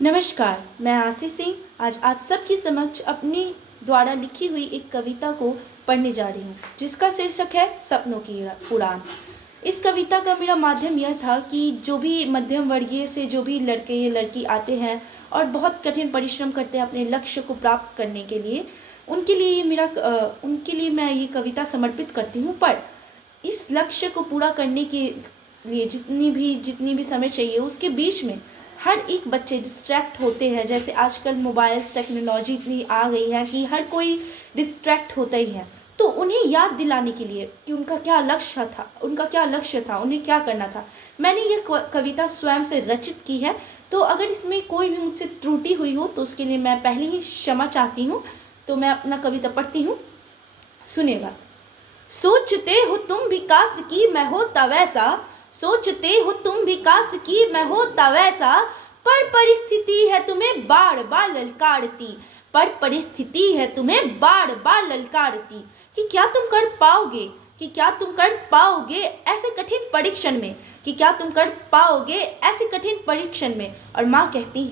नमस्कार, मैं आशी सिंह आज आप सबके समक्ष अपनी द्वारा लिखी हुई एक कविता को पढ़ने जा रही हूँ, जिसका शीर्षक है सपनों की उड़ान। इस कविता का मेरा माध्यम यह था कि जो भी मध्यम वर्गीय से जो भी लड़के या लड़की आते हैं और बहुत कठिन परिश्रम करते हैं अपने लक्ष्य को प्राप्त करने के लिए, उनके लिए मैं ये कविता समर्पित करती हूँ। पर इस लक्ष्य को पूरा करने के लिए जितनी भी समय चाहिए, उसके बीच में हर एक बच्चे डिस्ट्रैक्ट होते हैं। जैसे आजकल मोबाइल्स टेक्नोलॉजी इतनी आ गई है कि हर कोई डिस्ट्रैक्ट होता ही है। तो उन्हें याद दिलाने के लिए कि उनका क्या लक्ष्य था, उन्हें क्या करना था, मैंने ये कविता स्वयं से रचित की है। तो अगर इसमें कोई भी मुझसे त्रुटि हुई हो तो उसके लिए मैं पहले ही क्षमा चाहती हूँ। तो मैं अपना कविता पढ़ती हूँ, सुनिएगा। सोचते हो तुम विकास की मैं होता वैसा, सोचते हो तुम विकास की मैं होता वैसा, पर परिस्थिति है तुम्हें बार बार ललकारती, पर परिस्थिति है तुम्हें बार बार ललकारती। कि क्या तुम कर पाओगे, कि क्या तुम कर पाओगे ऐसे कठिन परीक्षण में, कि क्या तुम कर पाओगे ऐसे कठिन परीक्षण में। और माँ कहती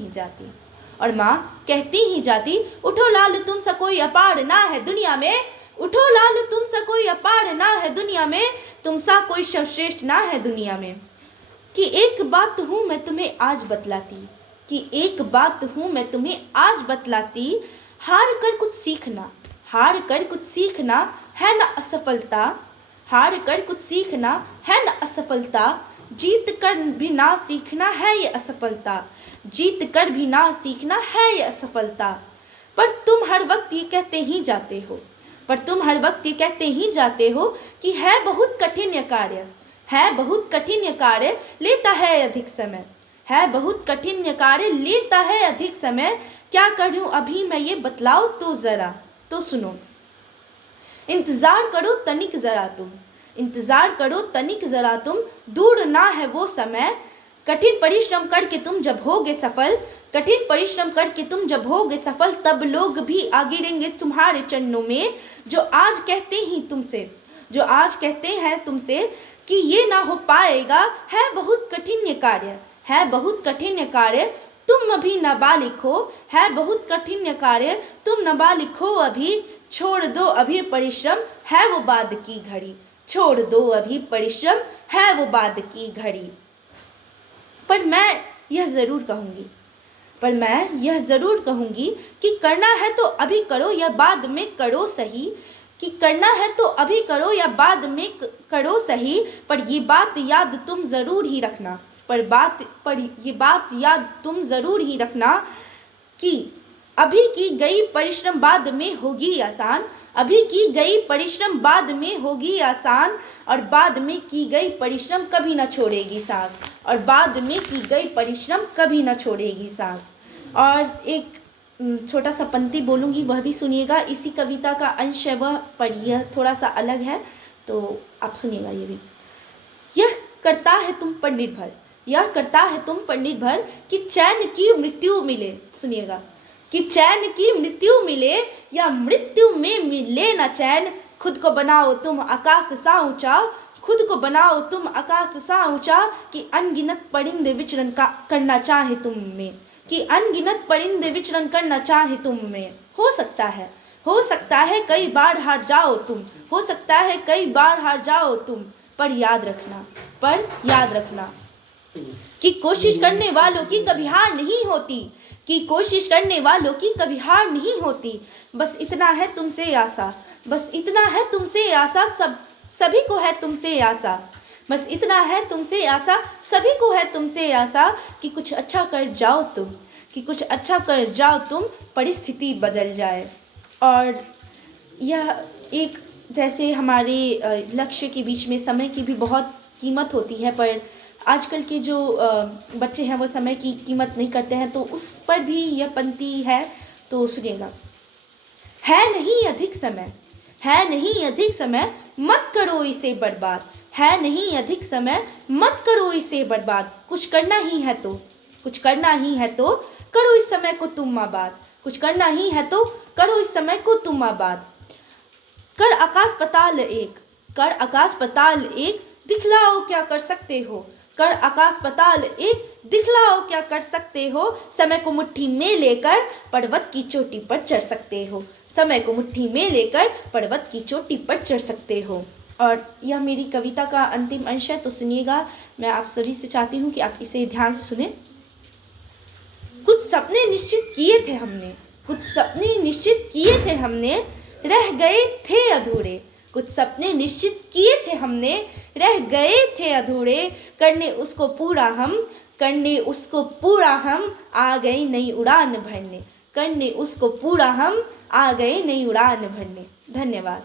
ही जाती, उठो लाल तुम सा कोई अपार ना है दुनिया में, उठो लाल तुम सा कोई अपार ना है दुनिया में, तुम सा कोई सर्वश्रेष्ठ ना है दुनिया में। कि एक बात हूँ मैं तुम्हें आज बतलाती, कि एक बात हूँ मैं तुम्हें आज बतलाती, हार कर कुछ सीखना है न असफलता, हार कर कुछ सीखना है न असफलता, जीत कर भी ना सीखना है ये असफलता, जीत कर भी ना सीखना है ये असफलता। पर तुम हर वक्त ये कहते ही जाते हो कि है बहुत कठिन यह कार्य, है बहुत कठिन यह कार्य लेता है अधिक समय, है बहुत कठिन यह कार्य लेता है अधिक समय। क्या करूं अभी मैं ये बतलाओ तो जरा, तो सुनो। इंतजार करो तनिक जरा तुम, दूर ना है वो समय, कठिन परिश्रम करके तुम जब होगे सफल, तब लोग भी आ गिरेंगे तुम्हारे चरणों में, जो आज कहते हैं तुमसे कि ये ना हो पाएगा, है बहुत कठिन कार्य, तुम अभी नाबालिग हो, है बहुत कठिन कार्य, तुम नाबालिग हो अभी, छोड़ दो अभी परिश्रम है वो बाद की घड़ी, छोड़ दो अभी परिश्रम है वो बाद की घड़ी। पर मैं यह ज़रूर कहूँगी कि करना है तो अभी करो या बाद में करो सही, कि करना है तो अभी करो या बाद में करो सही। पर ये बात याद तुम ज़रूर ही रखना, कि अभी की गई परिश्रम बाद में होगी आसान, अभी की गई परिश्रम बाद में होगी आसान, और बाद में की गई परिश्रम कभी ना छोड़ेगी सांस, और बाद में की गई परिश्रम कभी ना छोड़ेगी सांस। और एक छोटा सा पंक्ति बोलूँगी, वह भी सुनिएगा। इसी कविता का अंश है वह, पर यह थोड़ा सा अलग है, तो आप सुनिएगा ये भी। यह करता है तुम पर निर्भर, कि चैन की मृत्यु मिले, सुनिएगा, कि चैन की मृत्यु मिले या मृत्यु में मिले न चैन, खुद को बनाओ तुम आकाश सा ऊंचा, कि अनगिनत परिंदे विचरण करना चाहे तुम में, कि अनगिनत परिंदे विचरण करना चाहे तुम में। हो सकता है कई बार हार जाओ तुम, पर याद रखना कि कोशिश करने वालों की कभी हार नहीं होती, बस इतना है तुमसे आशा, सभी को है तुमसे आशा, कि कुछ अच्छा कर जाओ तुम, परिस्थिति बदल जाए। और यह एक, जैसे हमारे लक्ष्य के बीच में समय की भी बहुत कीमत होती है, पर आजकल के जो बच्चे हैं वो समय की कीमत नहीं करते हैं, तो उस पर भी यह पंक्ति है, तो सुनिएगा। है नहीं अधिक समय, मत करो इसे बर्बाद, कुछ करना ही है तो करो इस समय को तुम आबाद, कर आकाश पताल एक, दिखलाओ क्या कर सकते हो, कर आकाश पताल एक, दिखलाओ क्या कर सकते हो, समय को मुट्ठी में लेकर पर्वत की चोटी पर चढ़ सकते हो। समय को मुट्ठी में लेकर पर्वत की चोटी पर चढ़ सकते हो। और यह मेरी कविता का अंतिम अंश है, तो सुनिएगा। मैं आप सभी से चाहती हूँ कि आप इसे ध्यान से सुने। कुछ सपने निश्चित किए थे हमने, कुछ सपने निश्चित किए थे हमने, रह गए थे अधूरे। कुछ सपने निश्चित किए थे हमने, रह गए थे अधूरे। करने उसको पूरा हम, करने उसको पूरा हम, आ गई नई उड़ान भरने। करने उसको पूरा हम, आ गए नई उड़ान भरने। धन्यवाद।